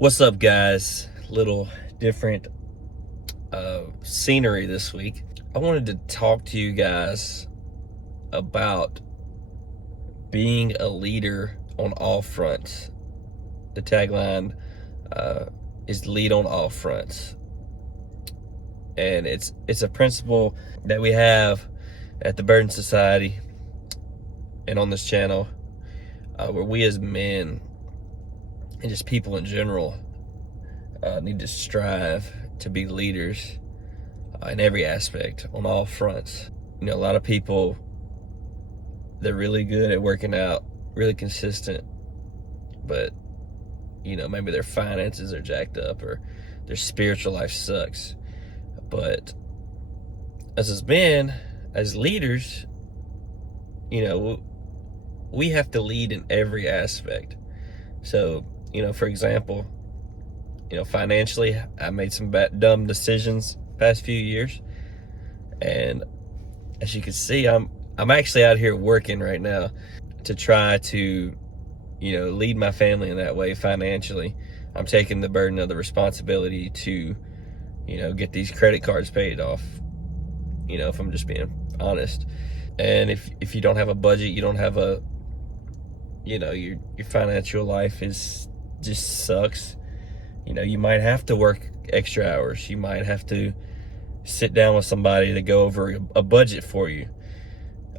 What's up, guys? Little different scenery this week. I wanted to talk to you guys about being a leader on all fronts. The tagline is lead on all fronts. And it's a principle that we have at the Burden Society and on this channel, where we as men and just people in general need to strive to be leaders in every aspect, on all fronts. You know, a lot of people, they're really good at working out, really consistent, but, you know, maybe their finances are jacked up or their spiritual life sucks. But as men, as leaders, you know, we have to lead in every aspect. So, you know, for example, you know, financially, I made some dumb decisions past few years, and as you can see, I'm actually out here working right now to try to, you know, lead my family in that way financially. I'm taking the burden of the responsibility to, you know, get these credit cards paid off, you know, if I'm just being honest. And if you don't have a budget, you don't have a, you know, your financial life just sucks. You know, you might have to work extra hours. You might have to sit down with somebody to go over a budget for you.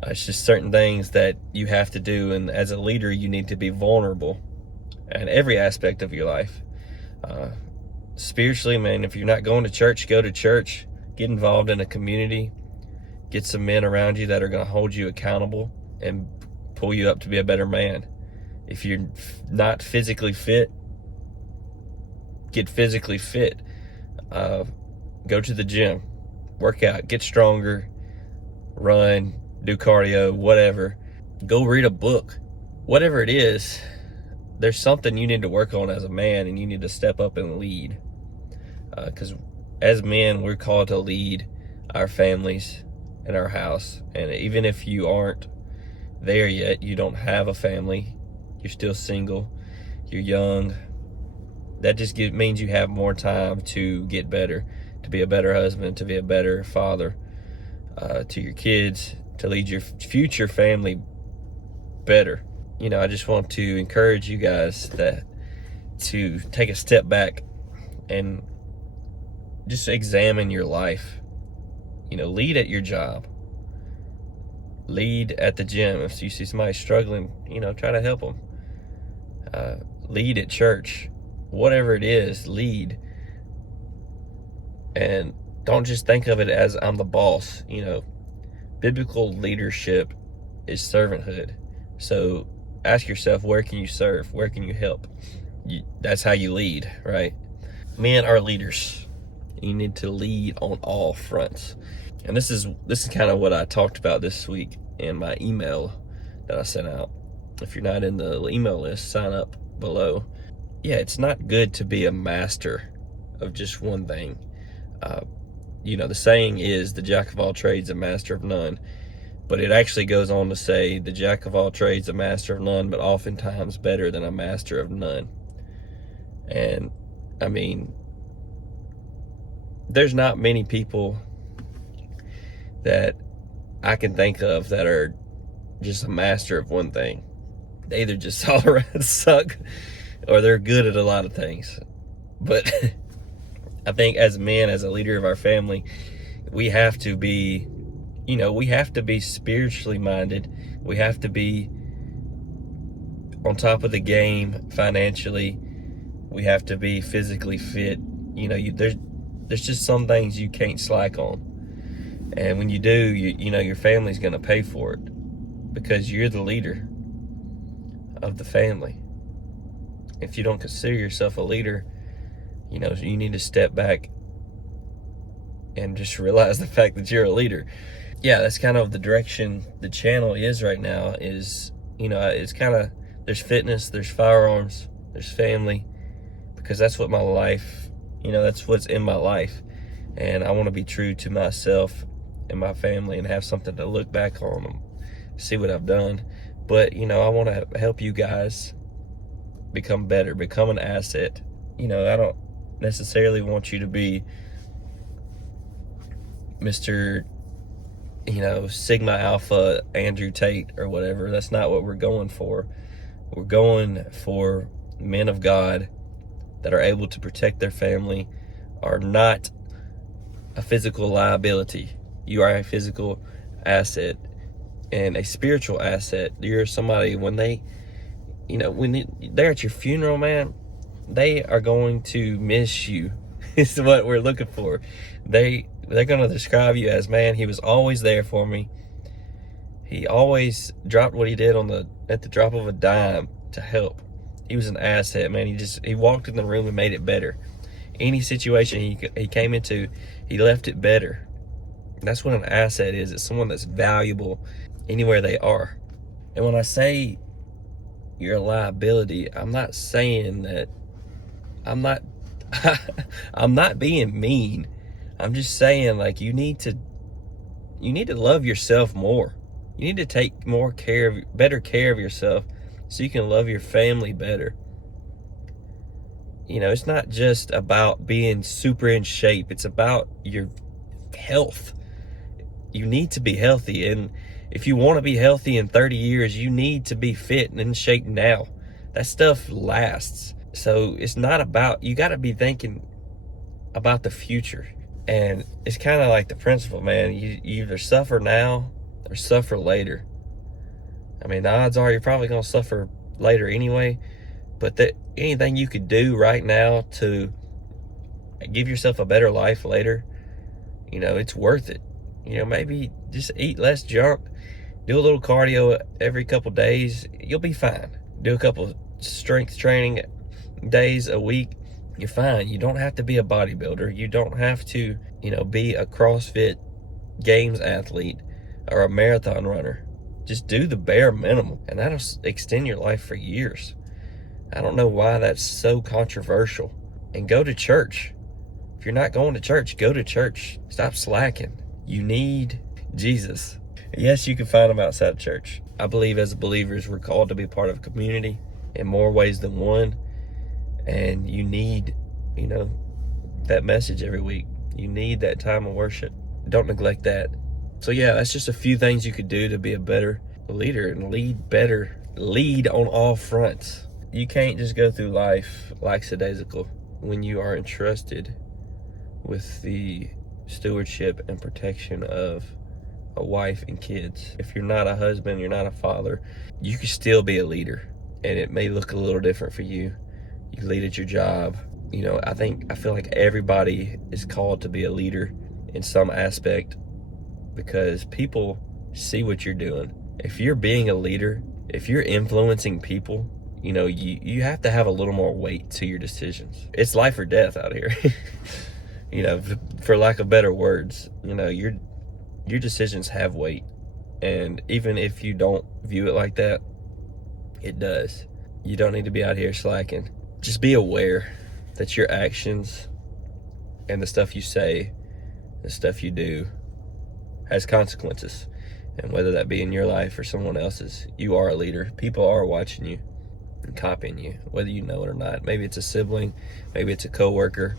It's just certain things that you have to do. And as a leader, you need to be vulnerable in every aspect of your life. Spiritually, man, if you're not going to church, go to church. Get involved in a community. Get some men around you that are going to hold you accountable and pull you up to be a better man. If you're not physically fit, get physically fit. Go to the gym, work out, get stronger, run, do cardio, whatever. Go read a book. Whatever it is, there's something you need to work on as a man, and you need to step up and lead. Because as men, we're called to lead our families and our house. And even if you aren't there yet, you don't have a family, you're still single, you're young, that just means you have more time to get better, to be a better husband, to be a better father to your kids, to lead your future family better. You know, I just want to encourage you guys to take a step back and just examine your life. You know, lead at your job. Lead at the gym. If you see somebody struggling, you know, try to help them. Lead at church. Whatever it is, lead. And don't just think of it as I'm the boss. You know, biblical leadership is servanthood. So ask yourself, where can you serve? Where can you help? That's how you lead, right? Men are leaders. You need to lead on all fronts. And this is kind of what I talked about this week in my email that I sent out. If you're not in the email list, sign up below. Yeah, it's not good to be a master of just one thing. You know, the saying is the jack of all trades, a master of none. But it actually goes on to say the jack of all trades, a master of none, but oftentimes better than a master of none. And I mean, there's not many people that I can think of that are just a master of one thing. They either just all around suck or they're good at a lot of things. But I think as men, as a leader of our family, we have to be, you know, we have to be spiritually minded. We have to be on top of the game financially. We have to be physically fit. You know, there's just some things you can't slack on. And when you do, you know, your family's going to pay for it because you're the leader of the family. If you don't consider yourself a leader, you know, you need to step back and just realize the fact that you're a leader. Yeah, that's kind of the direction the channel is right now. Is, you know, it's kind of, there's fitness, there's firearms, there's family, because that's what my life, you know, that's what's in my life. And I want to be true to myself and my family and have something to look back on and see what I've done. But, you know, I want to help you guys become better, become an asset I don't necessarily want you to be Mr. Sigma Alpha Andrew Tate or whatever. That's not what we're going for. We're going for men of God that are able to protect their family, are not a physical liability. You are a physical asset and a spiritual asset. You're somebody, when they're at your funeral, man, they are going to miss you. Is what we're looking for. They're going to describe you as, man, he was always there for me. He always dropped what he did at the drop of a dime to help. He was an asset, man. He walked in the room and made it better. Any situation he came into, he left it better. That's what an asset is. It's someone that's valuable anywhere they are. And when I say you're a liability, I'm not saying that. I'm not I'm not being mean. I'm just saying, like, you need to love yourself more. You need to take better care of yourself so you can love your family better. It's not just about being super in shape. It's about your health. You need to be healthy. And if you want to be healthy in 30 years, you need to be fit and in shape now. That stuff lasts. So it's not about, you got to be thinking about the future. And it's kind of like the principle, man. You either suffer now or suffer later. I mean, the odds are you're probably going to suffer later anyway. But anything you could do right now to give yourself a better life later, it's worth it. Maybe just eat less junk, do a little cardio every couple days, you'll be fine. Do a couple strength training days a week, you're fine. You don't have to be a bodybuilder. You don't have to, be a CrossFit Games athlete or a marathon runner. Just do the bare minimum, and that'll extend your life for years. I don't know why that's so controversial. And go to church. If you're not going to church, go to church. Stop slacking. You need Jesus. Yes, you can find him outside of church. I believe as believers, we're called to be part of a community in more ways than one. And you need, that message every week. You need that time of worship. Don't neglect that. So yeah, that's just a few things you could do to be a better leader and lead on all fronts. You can't just go through life lackadaisical when you are entrusted with the stewardship and protection of a wife and kids. If you're not a husband, you're not a father, you can still be a leader, and it may look a little different for you. You lead at your job. I feel like everybody is called to be a leader in some aspect because people see what you're doing. If you're being a leader, if you're influencing people, you have to have a little more weight to your decisions. It's life or death out here. For lack of better words, your decisions have weight. And even if you don't view it like that, it does. You don't need to be out here slacking. Just be aware that your actions and the stuff you say, the stuff you do, has consequences. And whether that be in your life or someone else's, you are a leader. People are watching you and copying you, whether you know it or not. Maybe it's a sibling, maybe it's a coworker.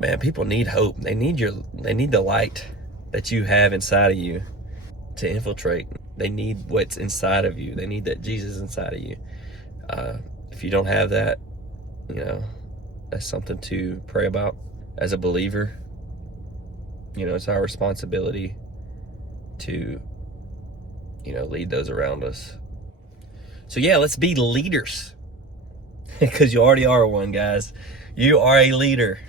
Man, people need hope. They need the light that you have inside of you to infiltrate. They need what's inside of you. They need that Jesus inside of you. If you don't have that, that's something to pray about. As a believer, it's our responsibility to, lead those around us. So yeah, let's be leaders. Because you already are one, guys. You are a leader.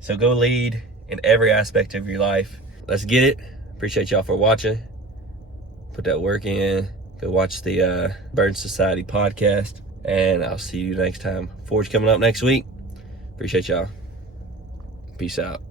So go lead in every aspect of your life. Let's get it. Appreciate y'all for watching. Put that work in. Go watch the Burn Society podcast. And I'll see you next time. Forge coming up next week. Appreciate y'all. Peace out.